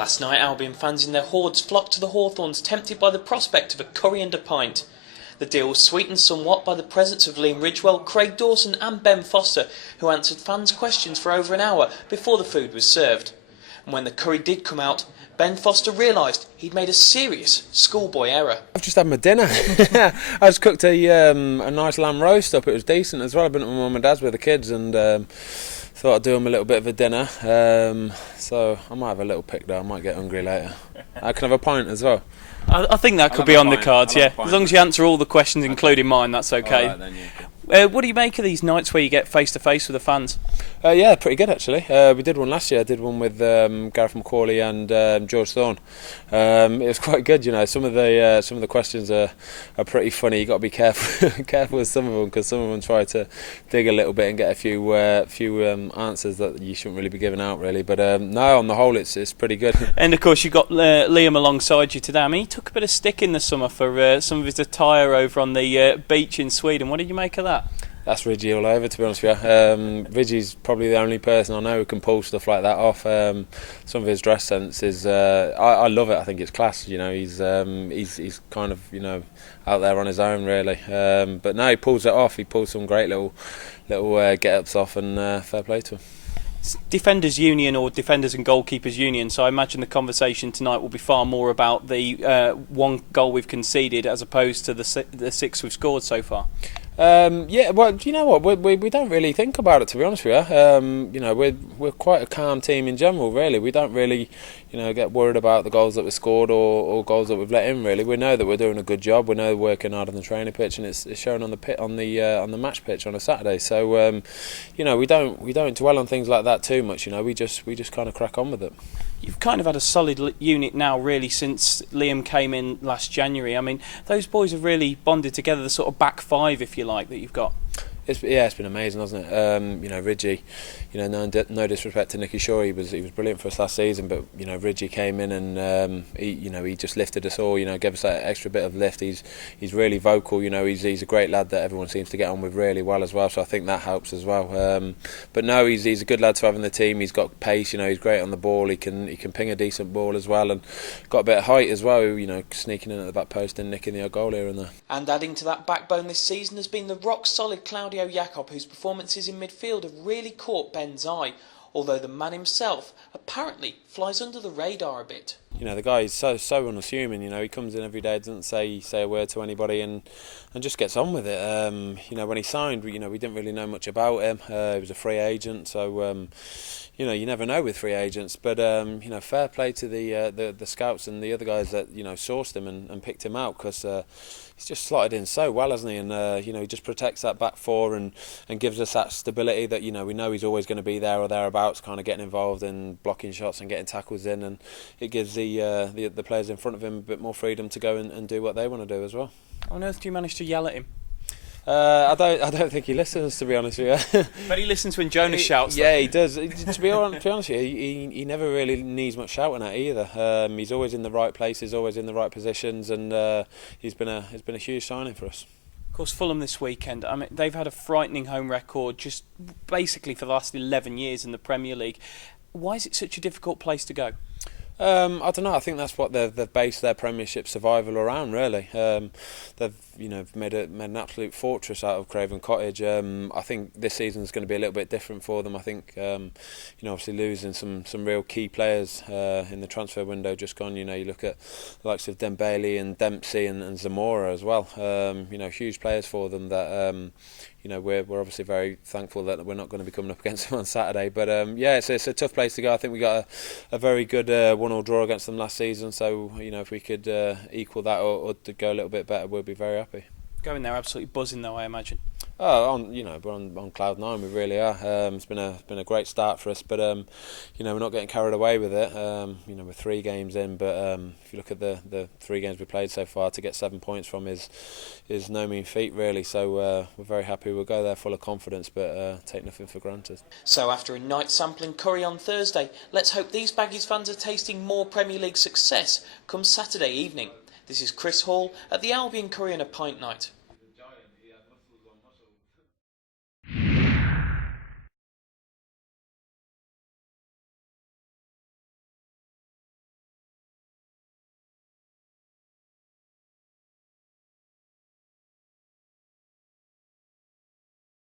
Last night, Albion fans in their hordes flocked to the Hawthorns, tempted by the prospect of a curry and a pint. The deal was sweetened somewhat by the presence of Liam Ridgewell, Craig Dawson and Ben Foster, who answered fans' questions for over an hour before the food was served. And when the curry did come out, Ben Foster realised he'd made a serious schoolboy error. I've just had my dinner. I just cooked a nice lamb roast up. It was decent as well. I've been at my mum and dad's with the kids and thought I'd do them a little bit of a dinner. So I might have a little pick though. I might get hungry later. I can have a pint as well. All right, then, yeah. What do you make of these nights where you get face-to-face with the fans? Yeah, pretty good actually. We did one last year. I did one with Gareth McCauley and George Thorne. It was quite good, you know. Some of the questions are pretty funny. You got to be careful with some of them, because some of them try to dig a little bit and get a few answers that you shouldn't really be giving out, really. But no, on the whole, it's pretty good. And of course, you got Liam alongside you today. I mean, he took a bit of stick in the summer for some of his attire over on the beach in Sweden. What did you make of that? That's Ridgie all over, to be honest with you. Riggie's probably the only person I know who can pull stuff like that off. Some of his dress sense is, I love it. I think it's class. You know, he's kind of, you know, out there on his own really. But no, he pulls it off. He pulls some great little get-ups off, and fair play to him. It's Defenders Union or Defenders and Goalkeepers Union, so I imagine the conversation tonight will be far more about the one goal we've conceded as opposed to the six we've scored so far. Yeah, well, do you know what? We don't really think about it, to be honest with you. You know, we're quite a calm team in general, really. We don't really, you know, get worried about the goals that we scored or goals that we've let in. Really, we know that we're doing a good job. We know we're working hard on the training pitch, and it's shown on the match pitch on a Saturday. So, you know, we don't dwell on things like that too much. You know, we just kind of crack on with it. You've kind of had a solid unit now, really, since Liam came in last January. I mean, those boys have really bonded together, the sort of back five, if you like, that you've got. It's been amazing, hasn't it? You know, Ridgie, you know, no disrespect to Nicky Shaw, he was brilliant for us last season, but you know, Ridgie came in and he just lifted us all. You know, gave us that extra bit of lift. He's really vocal. You know, he's a great lad that everyone seems to get on with really well as well. So I think that helps as well. But no, he's a good lad to have in the team. He's got pace. You know, he's great on the ball. He can ping a decent ball as well, and got a bit of height as well. You know, sneaking in at the back post and nicking the odd goal here and there. And adding to that backbone this season has been the rock solid Claudio Yacob, whose performances in midfield have really caught Ben's eye, although the man himself apparently flies under the radar a bit. You know, the guy is so unassuming. You know, he comes in every day, doesn't say a word to anybody, and just gets on with it. You know, when he signed, we didn't really know much about him. He was a free agent, so you know, you never know with free agents. But you know, fair play to the scouts and the other guys that, you know, sourced him and picked him out, because he's just slotted in so well, hasn't he? And you know, he just protects that back four and gives us that stability that, you know, we know he's always going to be there or thereabouts, kind of getting involved in blocking shots and getting tackles in, and it gives the players in front of him a bit more freedom to go and do what they want to do as well. How on earth do you manage to yell at him? I don't think he listens, to be honest with you. But he listens when Jonas shouts. Yeah, he does. To be honest with you, he never really needs much shouting at either. He's always in the right places, always in the right positions, and he's been a huge signing for us. Of course, Fulham this weekend, I mean, they've had a frightening home record just basically for the last 11 years in the Premier League. Why is it such a difficult place to go? I don't know. I think that's what they've based their Premiership survival around, really. They've, you know, made an absolute fortress out of Craven Cottage. I think this season is going to be a little bit different for them. I think, you know, obviously losing some real key players in the transfer window just gone. You know, you look at the likes of Dembele and Dempsey and Zamora as well. You know, huge players for them that. You know, we're obviously very thankful that we're not going to be coming up against them on Saturday. But yeah, it's a tough place to go. I think we got a very good 1-1 draw against them last season. So, you know, if we could equal that or to go a little bit better, we'll be very happy. Going there absolutely buzzing though, I imagine. Oh, we're on cloud nine. We really are. It's been a great start for us, but you know, we're not getting carried away with it. You know, we're 3 games in, but if you look at the 3 games we played so far, to get 7 points from is no mean feat, really. So we're very happy. We'll go there full of confidence, but take nothing for granted. So after a night sampling curry on Thursday, let's hope these Baggies fans are tasting more Premier League success come Saturday evening. This is Chris Hall at the Albion Curry and a Pint Night.